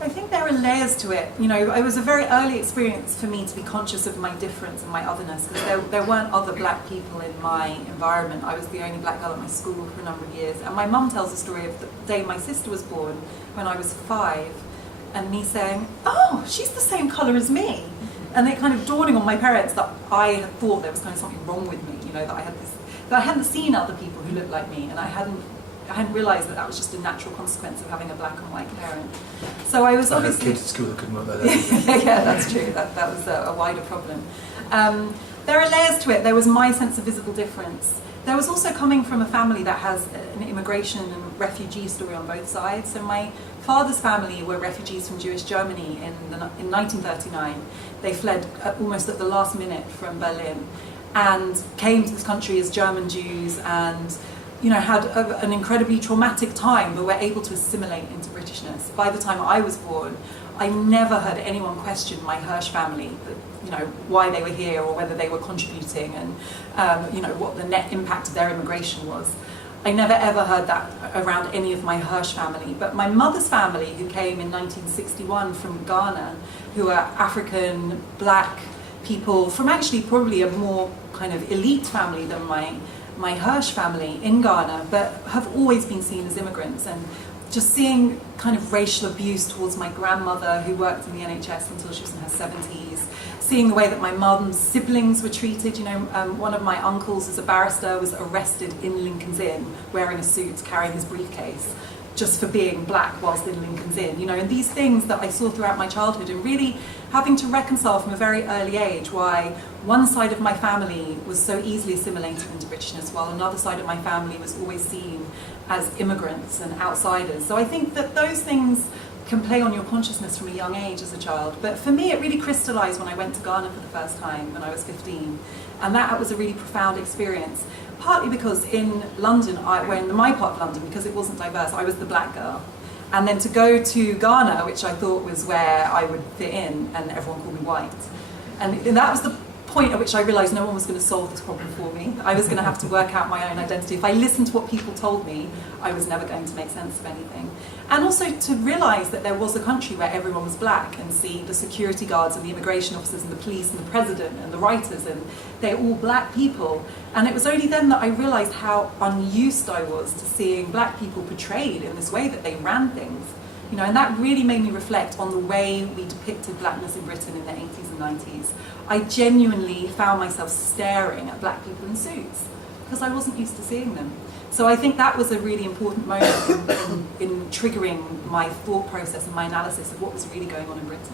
I think there are layers to it. You know, it was a very early experience for me to be conscious of my difference and my otherness, because there weren't other black people in my environment. I was the only black girl at my school for a number of years. And my mum tells the story of the day my sister was born, when I was 5, and me saying, oh, she's the same colour as me. And it kind of dawning on my parents that I had thought there was kind of something wrong with me, you know, that I hadn't seen other people who looked like me, and I hadn't realised that that was just a natural consequence of having a black and white parent. So I was obviously... kids at school that couldn't work like that. Yeah, that's true. That was a wider problem. There are layers to it. There was my sense of visible difference. There was also coming from a family that has an immigration and refugee story on both sides. So my father's family were refugees from Jewish Germany in 1939. They fled almost at the last minute from Berlin and came to this country as German Jews, and you know, had an incredibly traumatic time, but were able to assimilate into Britishness. By the time I was born, I never heard anyone question my Hirsch family, you know, why they were here or whether they were contributing, and you know, what the net impact of their immigration was. I never ever heard that around any of my Hirsch family. But my mother's family, who came in 1961 from Ghana, who are African, black people from actually probably a more kind of elite family than my Hirsch family in Ghana, but have always been seen as immigrants. And just seeing kind of racial abuse towards my grandmother, who worked in the NHS until she was in her 70s, seeing the way that my mum's siblings were treated. You know, one of my uncles as a barrister was arrested in Lincoln's Inn, wearing a suit, carrying his briefcase, just for being black whilst in Lincoln's Inn. You know, and these things that I saw throughout my childhood, and really having to reconcile from a very early age why one side of my family was so easily assimilated into Britishness, while another side of my family was always seen as immigrants and outsiders. So I think that those things can play on your consciousness from a young age as a child. But for me, it really crystallized when I went to Ghana for the first time when I was 15. And that was a really profound experience. Partly because in London, in my part of London, because it wasn't diverse, I was the black girl. And then to go to Ghana, which I thought was where I would fit in, and everyone called me white. And that was the point at which I realised no one was going to solve this problem for me. I was going to have to work out my own identity. If I listened to what people told me, I was never going to make sense of anything. And also to realise that there was a country where everyone was black, and see the security guards and the immigration officers and the police and the president and the writers, and they're all black people. And it was only then that I realised how unused I was to seeing black people portrayed in this way, that they ran things. You know, and that really made me reflect on the way we depicted blackness in Britain in the 80s and 90s. I genuinely found myself staring at black people in suits because I wasn't used to seeing them. So I think that was a really important moment in triggering my thought process and my analysis of what was really going on in Britain.